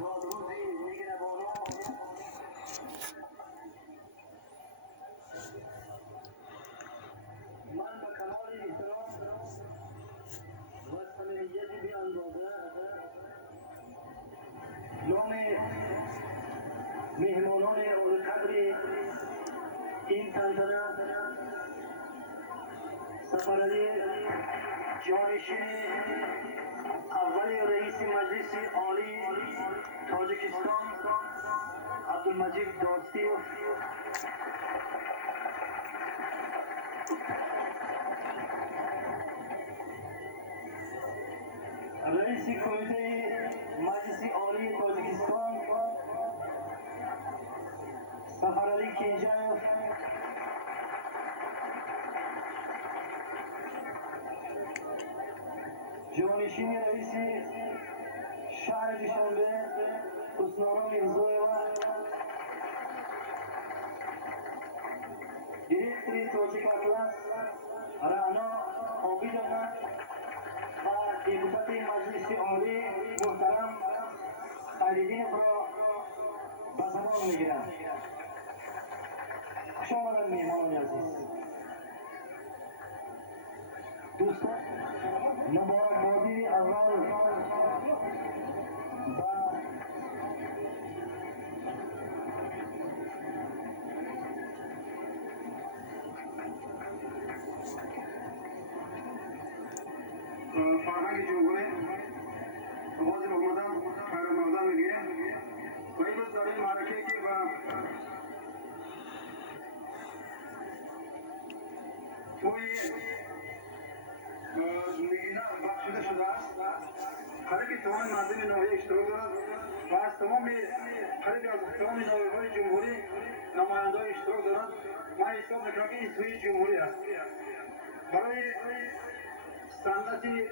زادروزی میگیره بالا. من به کمال احترام و صمیمیت بی اندازه نام مهمانان اولوقدر این تنتنه سفرعلی جانشین اول رئیس مجلس عالی تاجیکستان عبدالمجید داستیوف، رئیس کمیته مجلس عالی تاجیکستان سفرعلی کنجایف، جانشین رئیس شهر دوشنبه حسنارا میرزایeva، دیرکتوری تاجیک اطلس رعنا عابدovna و دیپوتات مجلس عالی محترم خیرالدین را به زبان میگیرم. خوش آمدن مهمانان عزیز. دوستان مبارکبادی اول فرهنگ جمهوری آغاز محمدم خیر مقدم میگه و این روز داریم معرکه که توی نگینه بخشیده شده است. خلق تمام مردم ناحیه اشتراک دارد و از تمام خلق از تمام ناحیه‌های جمهوری نماینده‌های اشتراک دارد. من حساب میکنم که این توی جمهوری است. برای سنتی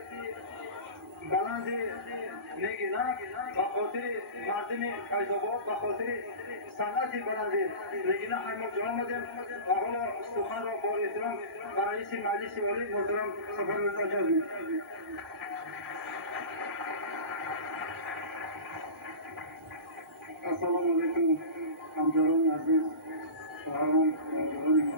بلند نگینه به خاطر مردم فیض‌آباد به خاطر صنعت بلند نگینه همه جا آمدیم و حالا سخن را با احترام به رئیس مجلس عالی محترم سفرعلی اجازه می‌دم. السلام علیکم همکاران عزیز، شوهران، همکاران